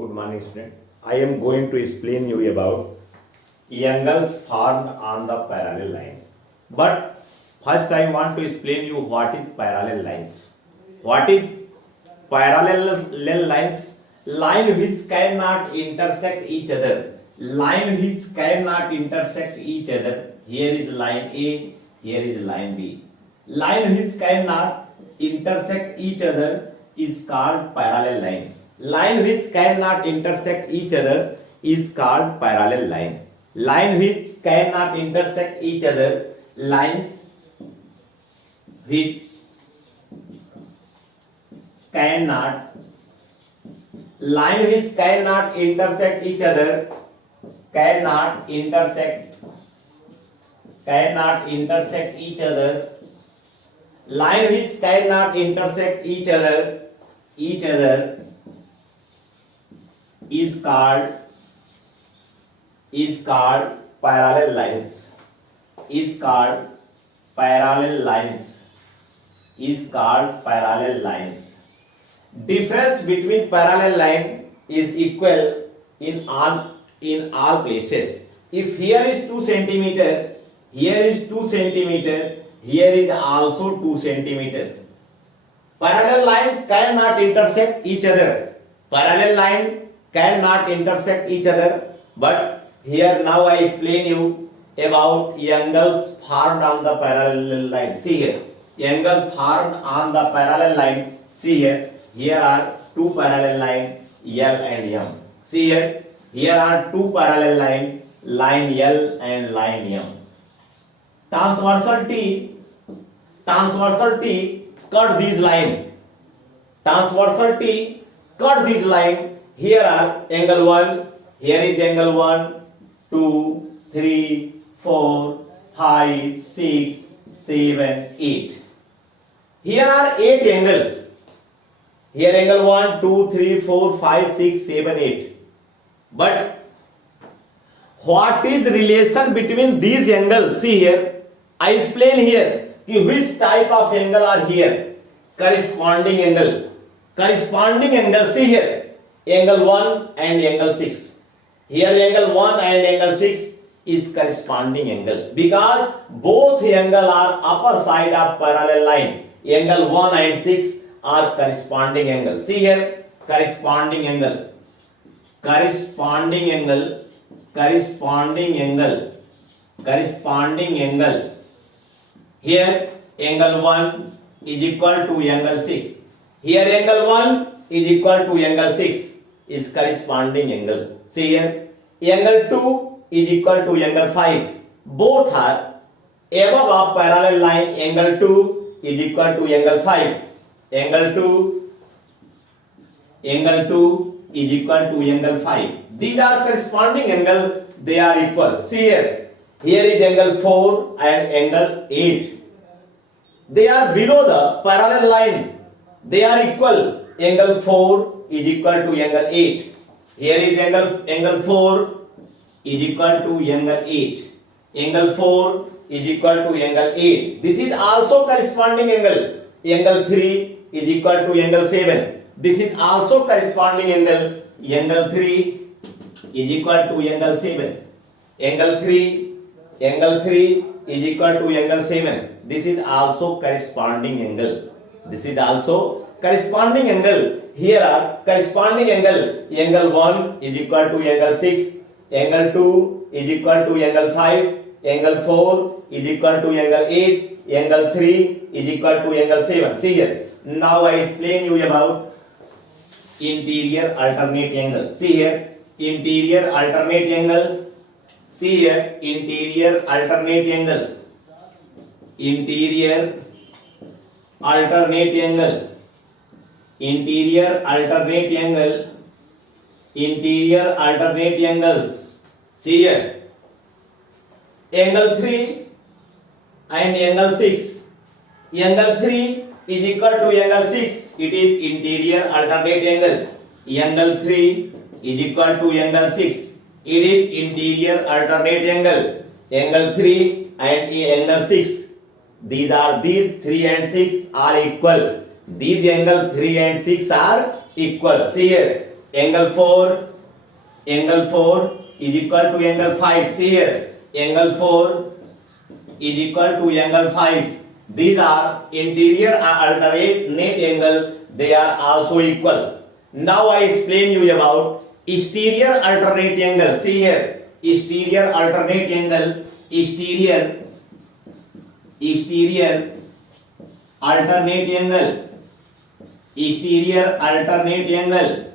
Good morning, student. I am going to explain you about angles formed on the parallel line. But first, I want to explain you what is parallel lines. What is parallel lines? Line which cannot intersect each other. Line which cannot intersect each other. Here is line A. Here is line B. Line which cannot intersect each other is called parallel line. Line which cannot intersect each other is called parallel line. Line which cannot intersect each other, lines which cannot intersect each other, cannot intersect each other, line which cannot intersect each other is called parallel lines. Is called parallel lines. Difference between parallel line is equal in all places. If here is 2 centimeter, here is 2 centimeter, here is also 2 centimeter. Parallel line cannot intersect each other. Parallel line cannot intersect each other. But here now I explain you about angles formed on the parallel line. See here, angle formed on the parallel line. See here, here are two parallel line L and M. See here, here are two parallel line L and line M. Transversal T cut this line. Transversal T cut this line. Here are angle 1. Here is angle 1, 2, 3, 4, 5, 6, 7, 8. Here are 8 angles. Here angle 1, 2, 3, 4, 5, 6, 7, 8. But what is relation between these angles? See here, I explain here which type of angle are here. Corresponding angle. See here, angle 1 and angle 6. Here angle 1 and angle 6 is corresponding angle because both angle are upper side of parallel line. Angle 1 and 6 are corresponding angle. See here, corresponding angle. Here angle 1 is equal to angle 6. Here angle 1 is equal to angle 6 is corresponding angle. See here, angle 2 is equal to angle 5. Both are above of parallel line. Angle 2 is equal to angle 5. Angle 2 is equal to angle 5. These are corresponding angle. They are equal. See here, here is angle 4 and angle 8. They are below the parallel line. They are equal. Angle 4 is equal to angle 8. Here is angle 4 is equal to angle 8. Angle 4 is equal to angle 8. This is also corresponding angle. Angle 3 is equal to angle 7. This is also corresponding angle. Angle 3 is equal to angle 7. Angle 3 is equal to angle 7. This is also corresponding angle. Here are corresponding angle. Angle 1 is equal to angle 6. Angle 2 is equal to angle 5. Angle 4 is equal to angle 8. Angle 3 is equal to angle 7. See here. Now I explain you about interior alternate angle. See here, interior alternate angle. See here, interior alternate angle. Interior alternate angle. Interior alternate angle. Interior alternate angles. See here, angle 3 and angle 6. Angle 3 is equal to angle 6. It is interior alternate angle. Angle 3 is equal to angle 6. It is interior alternate angle. Angle 3 and angle 6. These 3 and 6 are equal. These angle 3 and 6 are equal. See here, angle 4 is equal to angle 5. See here, angle 4 is equal to angle 5. These are interior and alternate angle. They are also equal. Now I explain you about exterior alternate angle. See here, exterior alternate angle, exterior alternate angle, exterior alternate angle,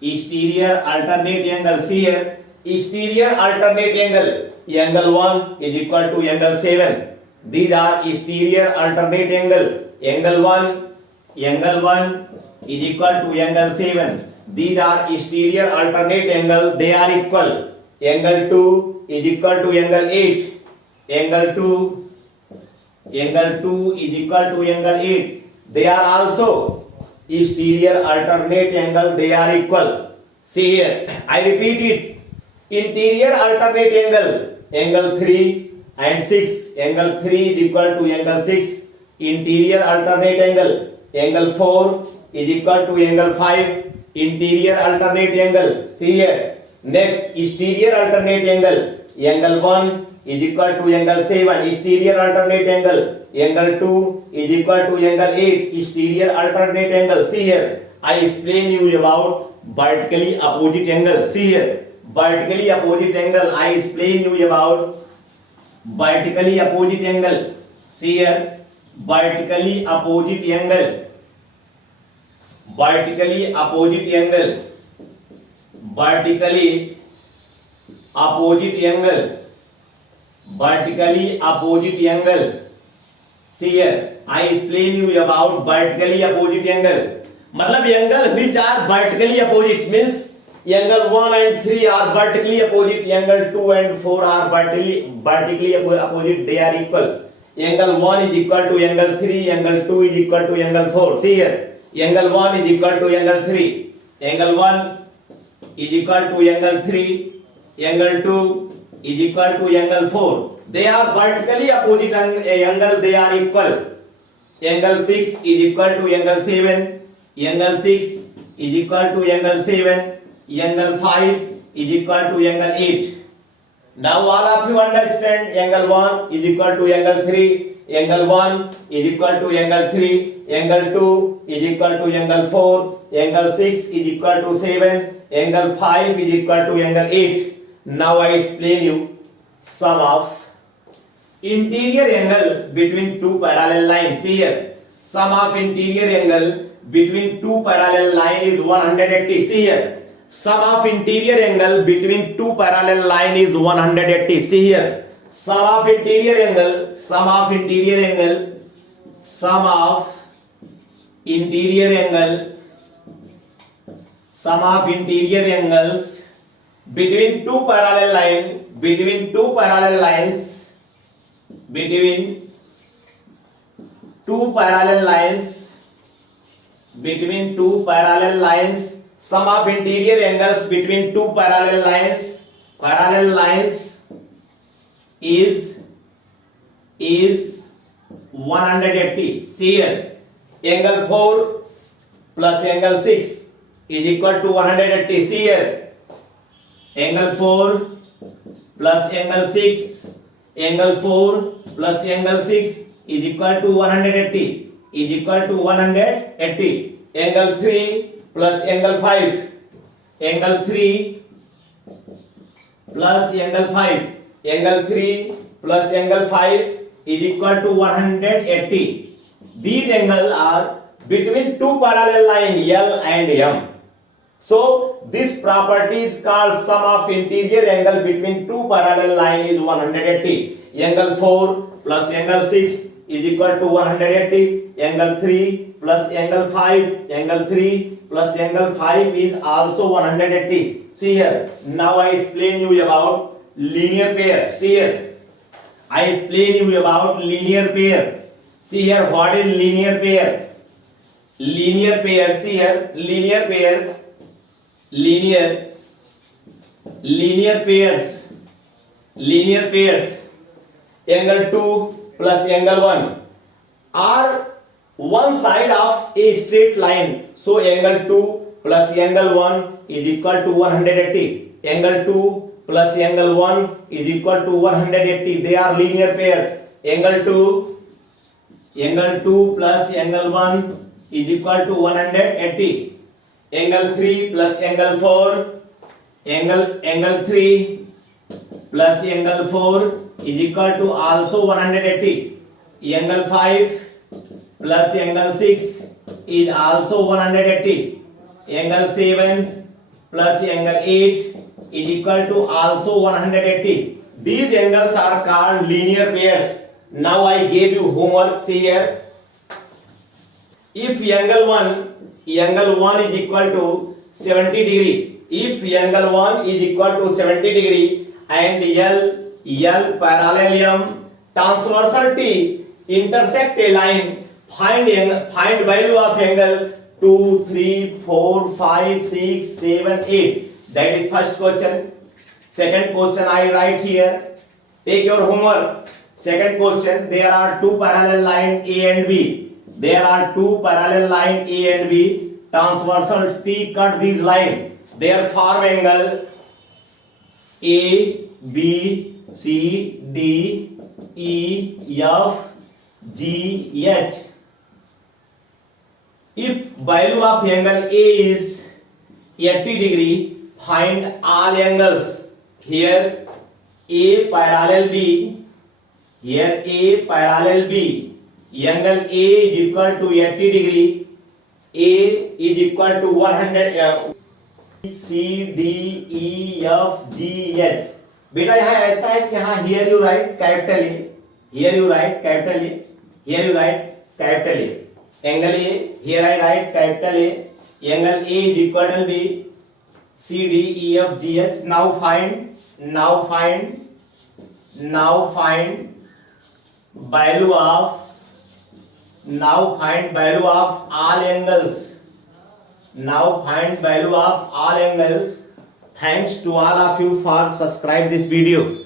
exterior alternate angle. See here, exterior alternate angle, angle 1 is equal to angle 7. These are exterior alternate angle. Angle 1 is equal to angle 7. These are exterior alternate angle. They are equal. Angle 2 is equal to angle 8. Angle 2 is equal to angle 8. They are also exterior alternate angle. They are equal. See here, I repeat it. Interior alternate angle, angle 3 and 6. Angle 3 is equal to angle 6. Interior alternate angle, angle 4 is equal to angle 5. Interior alternate angle. See here. Next, exterior alternate angle, angle 1 is equal to angle 7. Exterior alternate angle, angle 2 is equal to angle 8. Exterior alternate angle. See here, I explain you about vertically opposite angle. See here, vertically opposite angle. I explain you about vertically opposite angle. See here, vertically opposite angle, vertically opposite angle, vertically opposite angle, vertically opposite angle. See here, I explain you about vertically opposite angle. मतलब angle which are vertically opposite means angle 1 and 3 are vertically opposite, angle 2 and 4 are vertically opposite. They are equal. Angle 1 is equal to angle 3, angle 2 is equal to angle 4. See here, angle 1 is equal to angle 3, angle 1 is equal to angle 3, angle 2 is equal to angle 4. They are vertically opposite angle. They are equal. Angle 6 is equal to angle 7, angle 6 is equal to angle 7, angle 5 is equal to angle 8. Now all of you understand, angle 1 is equal to angle 3, angle 1 is equal to angle 3, angle 2 is equal to angle 4, angle 6 is equal to 7, angle 5 is equal to angle 8. Now I explain you sum of interior angle between two parallel lines. See here, sum of interior angle between two parallel lines is 180. See here, sum of interior angle between two parallel line is 180. See here, sum of interior angle, sum of interior angle, sum of interior angle, sum of interior angles between two parallel line, between two parallel lines, between two parallel lines, between two parallel lines, sum of interior angles between two parallel lines is 180. See here, angle 4 plus angle 6 is equal to 180. See here, angle 4 plus angle 6, angle 4 plus angle 6 is equal to 180, is equal to 180. Angle 3 plus angle 5, angle 3 plus angle 5, angle 3 plus angle 5 is equal to 180. These angles are between two parallel lines L and M. So this property is called sum of interior angle between two parallel lines is 180. Angle 4 plus angle 6 is equal to 180. Angle 3 plus angle 5, angle 3 plus angle 5 is also 180. See here, now I explain you about linear pair. See here, I explain you about linear pair. See here, what is linear pair? Linear pair, see here, linear pair, linear pairs, angle 2 plus angle 1 are one side of a straight line. So angle 2 plus angle 1 is equal to 180. Angle 2 plus angle 1 is equal to 180. They are linear pair. Angle 2 plus angle 1 is equal to 180. Angle 3 plus angle 4, angle 3 plus angle 4 is equal to also 180. Angle 5 plus angle 6 is also 180. Angle 7 plus angle 8 is equal to also 180. These angles are called linear pairs. Now I gave you homework. See here. If angle 1 is equal to 70 degree, if angle 1 is equal to 70 degree and L parallel transversal T intersect a line, find value of angle 2, 3, 4, 5, 6, 7, 8. That is first question. Second question I write here. Take your homework. Second question, there are two parallel line A and B. There are two parallel line A and B. Transversal T cut these line. Their form angle A, B, C, D, E, F, G, H. If value of angle A is 80 degree, find all angles. Here A parallel B. Here A parallel B. Angle A is equal to 80 degree. A is equal to 100. C, D, E, F, G, H. बेटा यहाँ ऐसा है कि यहाँ here you write capital A, here you write capital A, here you write capital A. Angle A, here I write capital A. Angle A is equal to B. C, D, E, F, G, H. Now find value of all angles. Now find value of all angles. Thanks to all of you for subscribe this video.